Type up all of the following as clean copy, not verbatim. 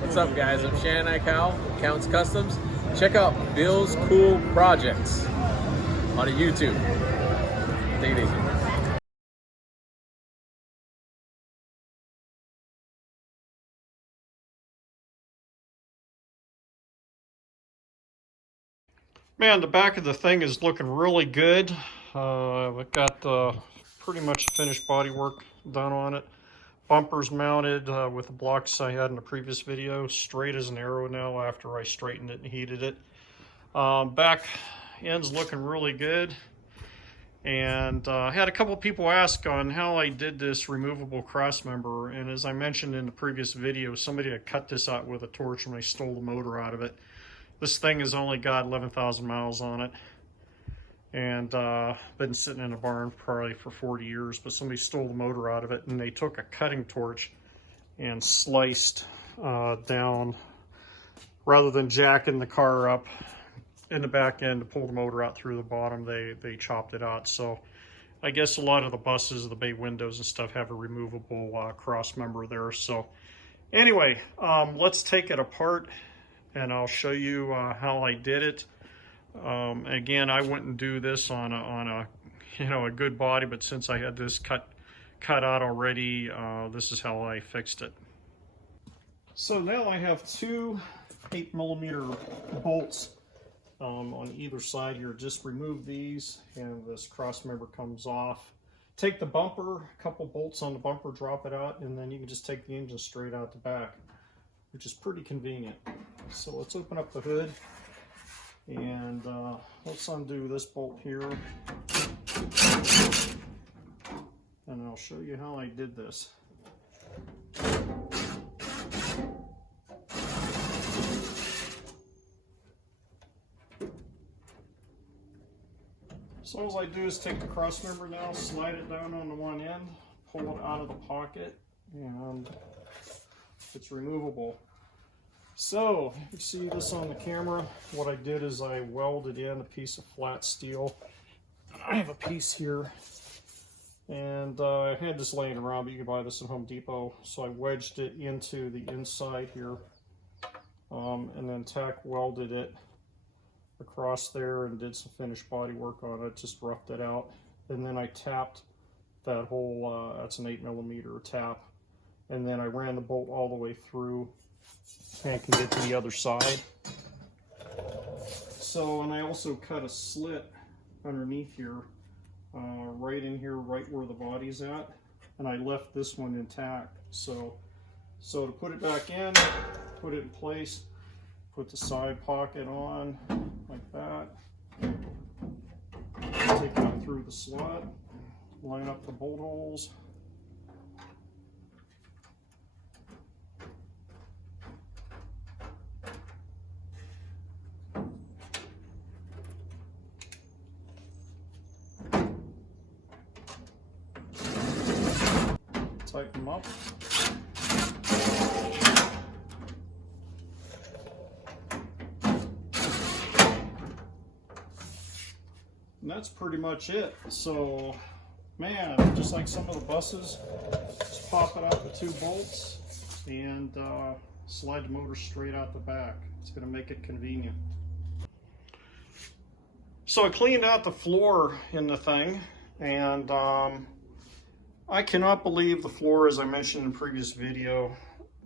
What's up, guys? I'm Shannon Ikow from Counts Customs. Check out Bill's Cool Projects on YouTube. Take it easy. Man, the back of the thing is looking really good. We've got pretty much finished bodywork done on it. Bumpers mounted with the blocks I had in the previous video, straight as an arrow now after I straightened it and heated it. Back end's looking really good. And I had a couple of people ask on how I did this removable cross member, and as I mentioned in the previous video, somebody had cut this out with a torch when I stole the motor out of it. This thing has only got 11,000 miles on it, and been sitting in a barn probably for 40 years, but somebody stole the motor out of it, and they took a cutting torch and sliced down, rather than jacking the car up in the back end to pull the motor out through the bottom, they chopped it out. So I guess a lot of the buses, the bay windows and stuff have a removable cross member there. So anyway, let's take it apart and I'll show you how I did it. Again, I wouldn't do this on a a good body, but since I had this cut out already, this is how I fixed it. So now I have two 8mm bolts on either side here. Just remove these and this cross member comes off. Take the bumper, a couple bolts on the bumper, drop it out, and then you can just take the engine straight out the back, which is pretty convenient. So let's open up the hood and let's undo this bolt here, and I'll show you how I did this. So all I do is take the cross member now, slide it down on the one end, pull it out of the pocket, and it's removable. So you see this on the camera. What I did is I welded in a piece of flat steel. I have a piece here, and I had this laying around, but you can buy this at Home Depot. So I wedged it into the inside here, and then tack welded it across there and did some finished body work on it, just roughed it out. And then I tapped that whole, that's an 8mm tap. And then I ran the bolt all the way through and can get to the other side. So, and I also cut a slit underneath here, right in here, right where the body's at. And I left this one intact. So to put it back in, put it in place, put the side pocket on like that, take that through the slot, line up the bolt holes, tighten them up. And that's pretty much it. So, man, just like some of the buses, just pop it out with two bolts and slide the motor straight out the back. It's going to make it convenient. So I cleaned out the floor in the thing, and I cannot believe the floor, as I mentioned in the previous video.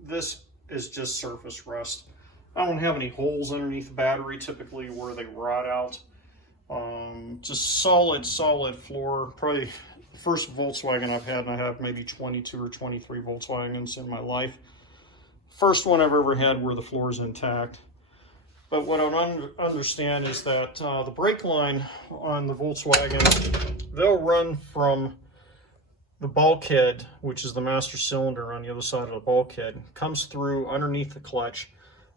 This is just surface rust. I don't have any holes underneath the battery typically where they rot out. Just solid floor. Probably the first Volkswagen I've had, and I have maybe 22 or 23 Volkswagens in my life. First one I've ever had where the floor is intact. But what I don't understand is that the brake line on the Volkswagen, they'll run from the bulkhead, which is the master cylinder on the other side of the bulkhead, comes through underneath the clutch,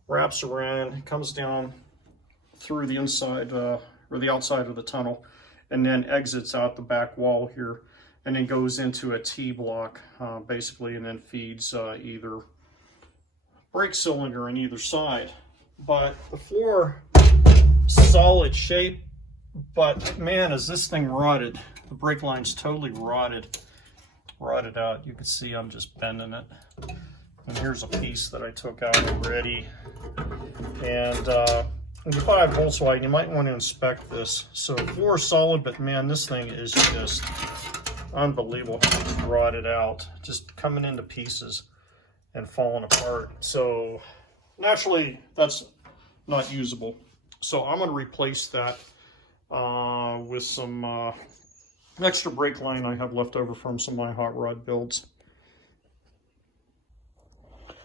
wraps around, comes down through the inside or the outside of the tunnel, and then exits out the back wall here, and then goes into a T-block basically, and then feeds either brake cylinder on either side. But the floor, solid shape, but man, is this thing rotted. The brake line's totally rotted out. You can see I'm just bending it. And here's a piece that I took out already. And when you buy a Volkswagen, you might want to inspect this. So floor is solid, but man, this thing is just unbelievable how it's rotted out, just coming into pieces and falling apart. So naturally, that's not usable. So I'm going to replace that with some extra brake line I have left over from some of my hot rod builds.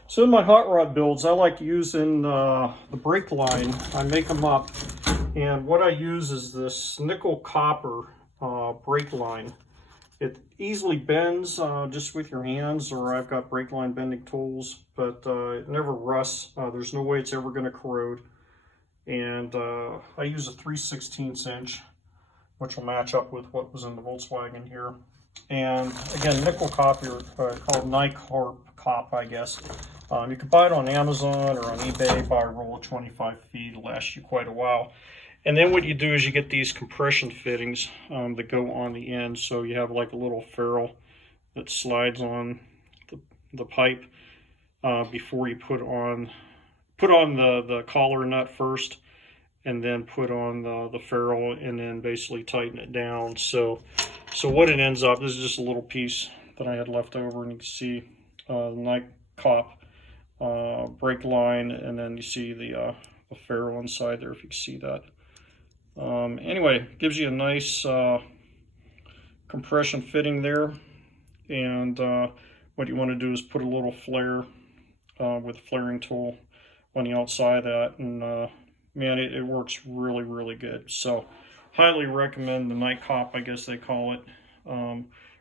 So in my hot rod builds, I like using the brake line. I make them up, and what I use is this nickel copper brake line. It easily bends just with your hands, or I've got brake line bending tools, but it never rusts. There's no way it's ever going to corrode. And I use a 3/16 inch, which will match up with what was in the Volkswagen here. And again, nickel copper, called Nicorp cop, I guess. You can buy it on Amazon or on eBay, buy a roll of 25 feet, it'll last you quite a while. And then what you do is you get these compression fittings that go on the end. So you have like a little ferrule that slides on the pipe before you put on the collar nut first, and then put on the ferrule, and then basically tighten it down. So what it ends up, this is just a little piece that I had left over, and you can see the Nicorp brake line, and then you see the ferrule inside there, if you can see that. Anyway, gives you a nice compression fitting there, and what you want to do is put a little flare with a flaring tool on the outside of that, and man, it works really, really good. So highly recommend the Nicorp, I guess they call it,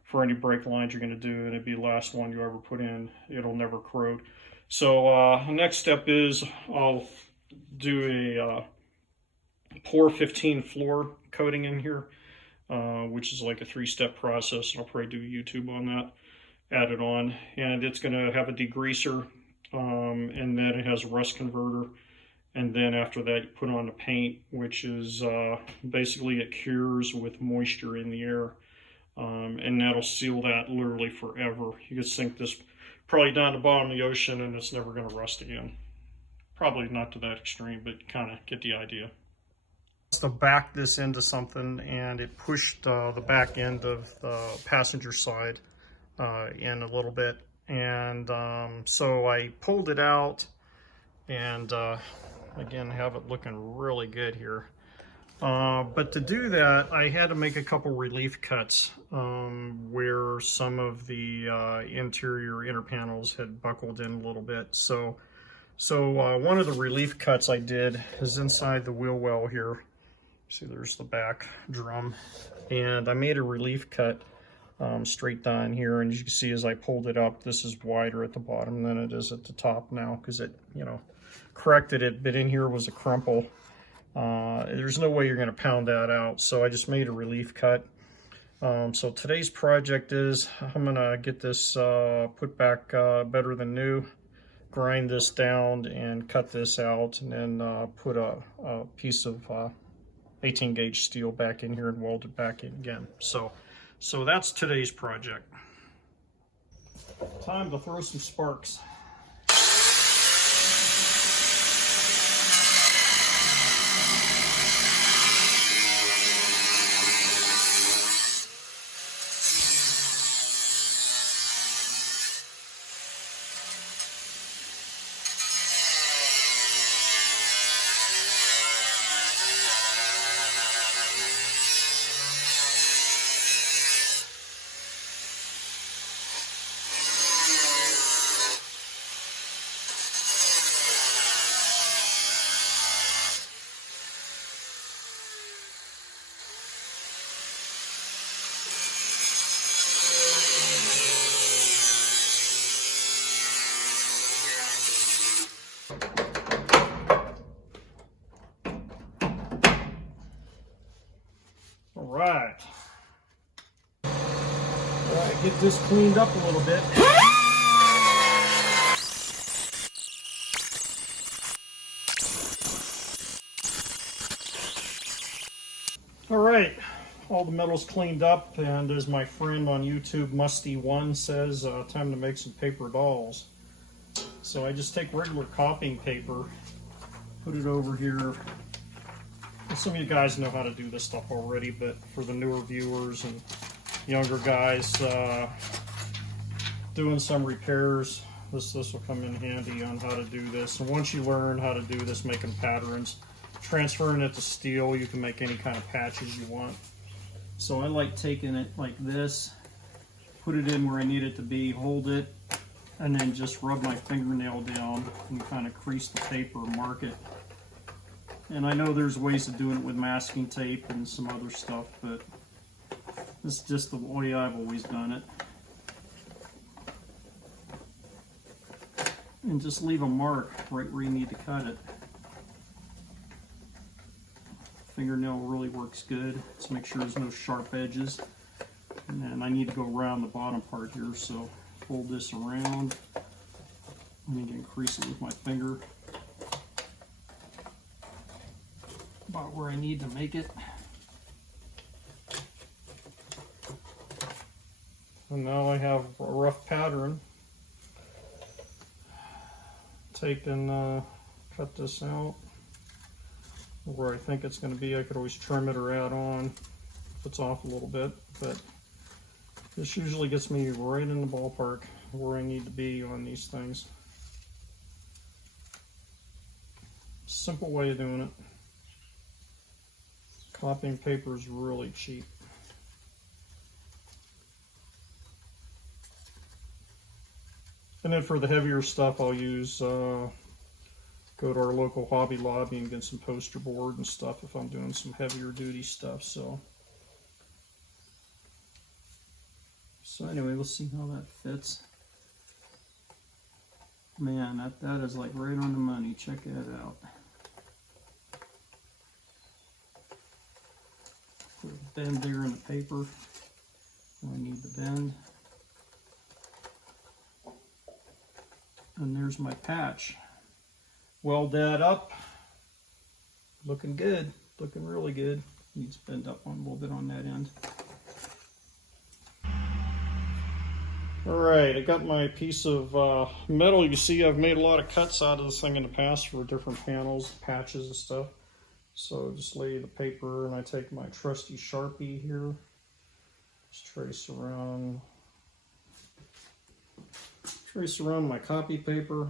for any brake lines you're going to do, and it'd be the last one you ever put in. It'll never corrode. So the next step is I'll do a pour 15 floor coating in here, which is like a 3-step process. I'll probably do YouTube on that, add it on, and it's going to have a degreaser, and then it has a rust converter, and then after that you put on the paint, which is basically it cures with moisture in the air, and that'll seal that literally forever. You could sink this probably down the bottom of the ocean and it's never going to rust again. Probably not to that extreme, but kind of get the idea. To back this into something, and it pushed the back end of the passenger side in a little bit, and so I pulled it out, and again, have it looking really good here. But to do that, I had to make a couple relief cuts where some of the interior inner panels had buckled in a little bit. So one of the relief cuts I did is inside the wheel well here. See, there's the back drum, and I made a relief cut straight down here, and as you can see, as I pulled it up, this is wider at the bottom than it is at the top now, because it, corrected it, but in here was a crumple. There's no way you're going to pound that out, so I just made a relief cut. So today's project is I'm going to get this put back better than new, grind this down and cut this out, and then put a piece of 18 gauge steel back in here and weld it back in again. So that's today's project. Time to throw some sparks. All right, get this cleaned up a little bit. All right, all the metal's cleaned up, and as my friend on YouTube, Musty1, says, time to make some paper dolls. So I just take regular copying paper, put it over here. And some of you guys know how to do this stuff already, but for the newer viewers and younger guys doing some repairs, this will come in handy on how to do this. And once you learn how to do this, making patterns, transferring it to steel, you can make any kind of patches you want. So I like taking it like this, put it in where I need it to be, hold it, and then just rub my fingernail down and kind of crease the paper, mark it. And I know there's ways of doing it with masking tape and some other stuff, but this is just the way I've always done it. And just leave a mark right where you need to cut it. Fingernail really works good. Let's make sure there's no sharp edges. And then I need to go around the bottom part here, so fold this around. I need to increase it with my finger. About where I need to make it. And now I have a rough pattern. Take and cut this out where I think it's going to be. I could always trim it or add on if it's off a little bit, but this usually gets me right in the ballpark where I need to be on these things. Simple way of doing it. Copying paper is really cheap. And then for the heavier stuff, I'll use, go to our local Hobby Lobby and get some poster board and stuff if I'm doing some heavier duty stuff. So anyway, let's see how that fits. Man, that is like right on the money. Check that out. Put a bend there in the paper. I need the bend. And there's my patch. Weld that up. Looking good. Looking really good. Needs to bend up on a little bit on that end. Alright, I got my piece of metal. You see I've made a lot of cuts out of this thing in the past for different panels, patches and stuff. So just lay the paper and I take my trusty Sharpie here. Just trace around my copy paper.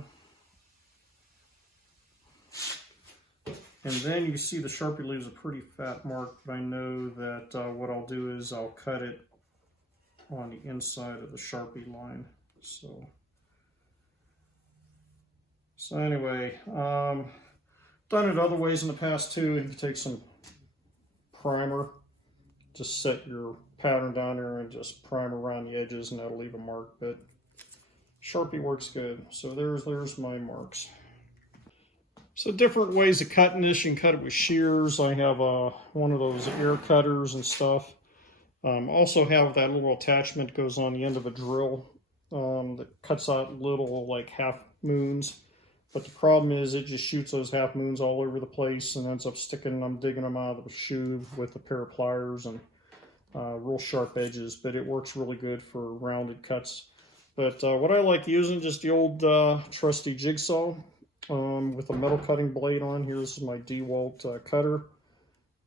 And then you see the Sharpie leaves a pretty fat mark, but I know that what I'll do is I'll cut it on the inside of the Sharpie line. So anyway, done it other ways in the past too. You can take some primer, just set your pattern down there and just prime around the edges and that'll leave a mark, but Sharpie works good. So there's my marks. So different ways of cutting this. You can cut it with shears. I have one of those air cutters and stuff. Also have that little attachment that goes on the end of a drill that cuts out little like half moons. But the problem is it just shoots those half moons all over the place and ends up sticking them, digging them out of the shoe with a pair of pliers and real sharp edges. But it works really good for rounded cuts. But what I like using, just the old trusty jigsaw with a metal cutting blade on here. This is my DeWalt cutter.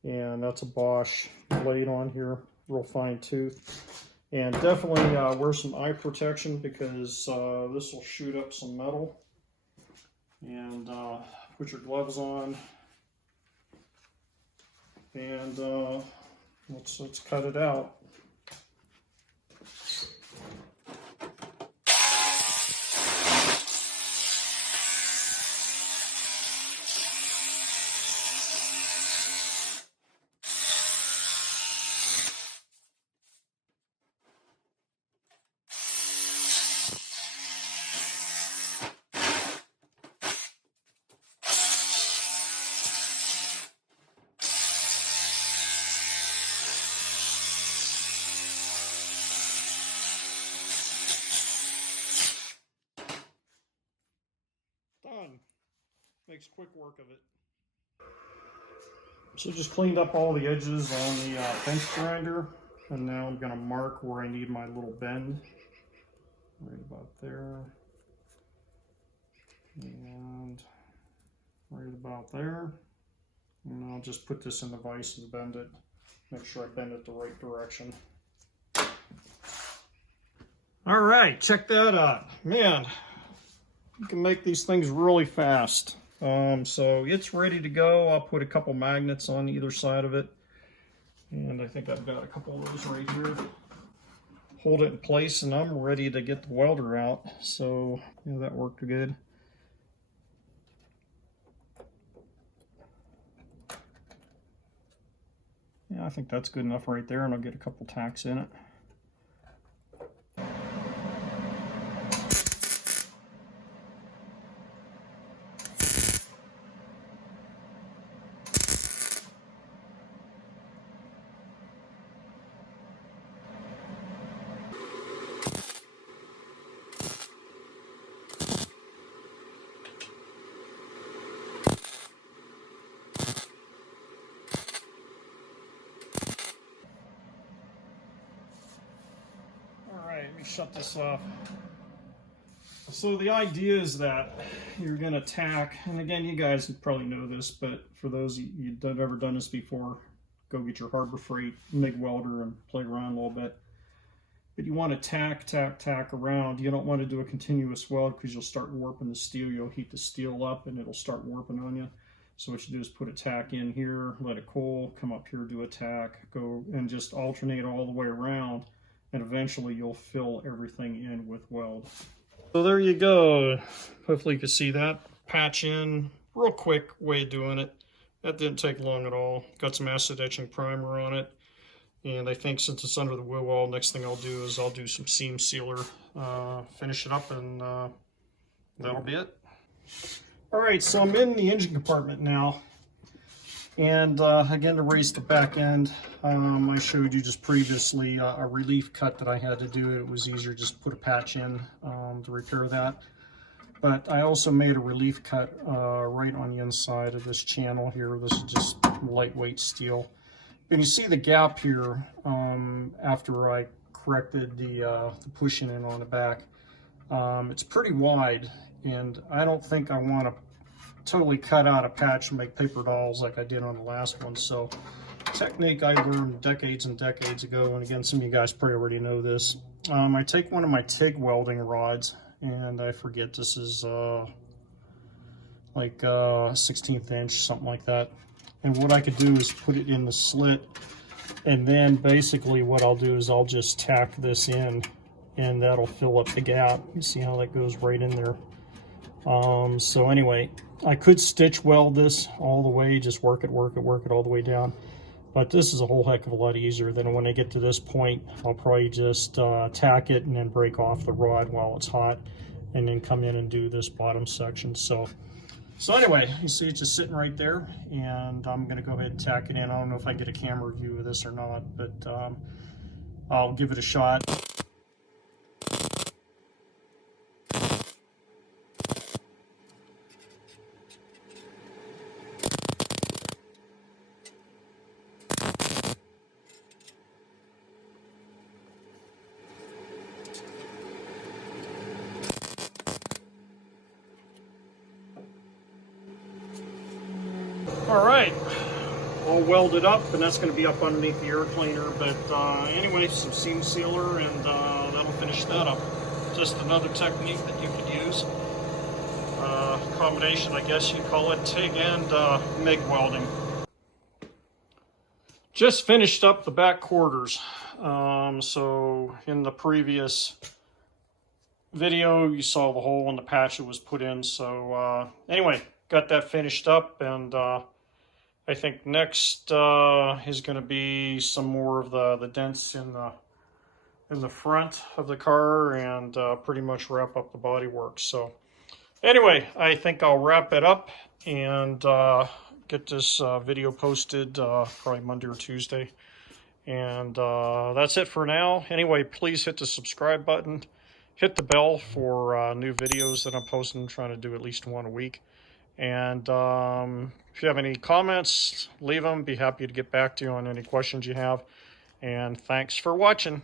And that's a Bosch blade on here, real fine tooth. And definitely wear some eye protection because this will shoot up some metal. And put your gloves on. And let's cut it out. Done. Makes quick work of it. So just cleaned up all the edges on the bench grinder, and now I'm going to mark where I need my little bend. Right about there. And right about there. And I'll just put this in the vise and bend it. Make sure I bend it the right direction. All right, check that out. Man, you can make these things really fast. So it's ready to go. I'll put a couple magnets on either side of it. And I think I've got a couple of those right here. Hold it in place and I'm ready to get the welder out. So yeah, that worked good. Yeah, I think that's good enough right there, and I'll get a couple tacks in it. Let me shut this off. So the idea is that you're going to tack, and again, you guys probably know this, but for those of you that have ever done this before, go get your Harbor Freight MIG welder and play around a little bit. But you want to tack around. You don't want to do a continuous weld because you'll start warping the steel. You'll heat the steel up and it'll start warping on you. So what you do is put a tack in here, let it cool, come up here, do a tack, go and just alternate all the way around. And eventually you'll fill everything in with weld. So there you go. Hopefully you can see that. Patch in, real quick way of doing it. That didn't take long at all. Got some acid etching primer on it. And I think since it's under the wheel well, next thing I'll do is I'll do some seam sealer, finish it up, and that'll be it. All right, so I'm in the engine compartment now. And again, to raise the back end, I showed you just previously a relief cut that I had to do. It was easier just to put a patch in to repair that. But I also made a relief cut right on the inside of this channel here. This is just lightweight steel. And you see the gap here after I corrected the pushing in on the back. It's pretty wide, and I don't think I want to totally cut out a patch and make paper dolls like I did on the last one. So technique I learned decades and decades ago, and again, some of you guys probably already know this. I take one of my TIG welding rods, and I forget, this is like 16th inch, something like that. And what I could do is put it in the slit, and then basically what I'll do is I'll just tack this in, and that'll fill up the gap. You see how that goes right in there. So anyway, I could stitch weld this all the way, just work it all the way down. But this is a whole heck of a lot easier. Then when I get to this point, I'll probably just tack it and then break off the rod while it's hot, and then come in and do this bottom section. So anyway, you see it's just sitting right there, and I'm going to go ahead and tack it in. I don't know if I get a camera view of this or not, but I'll give it a shot. All right, all welded up, and that's going to be up underneath the air cleaner. But anyway, some seam sealer, and that'll finish that up. Just another technique that you could use. Combination, I guess you'd call it, TIG and MIG welding. Just finished up the back quarters. So in the previous video, you saw the hole in the patch that was put in. So anyway, got that finished up, and I think next is going to be some more of the dents in the front of the car, and pretty much wrap up the bodywork. So anyway, I think I'll wrap it up and get this video posted probably Monday or Tuesday. And that's it for now. Anyway, please hit the subscribe button. Hit the bell for new videos that I'm posting. I'm trying to do at least one a week. And if you have any comments, leave them. Be happy to get back to you on any questions you have. And thanks for watching.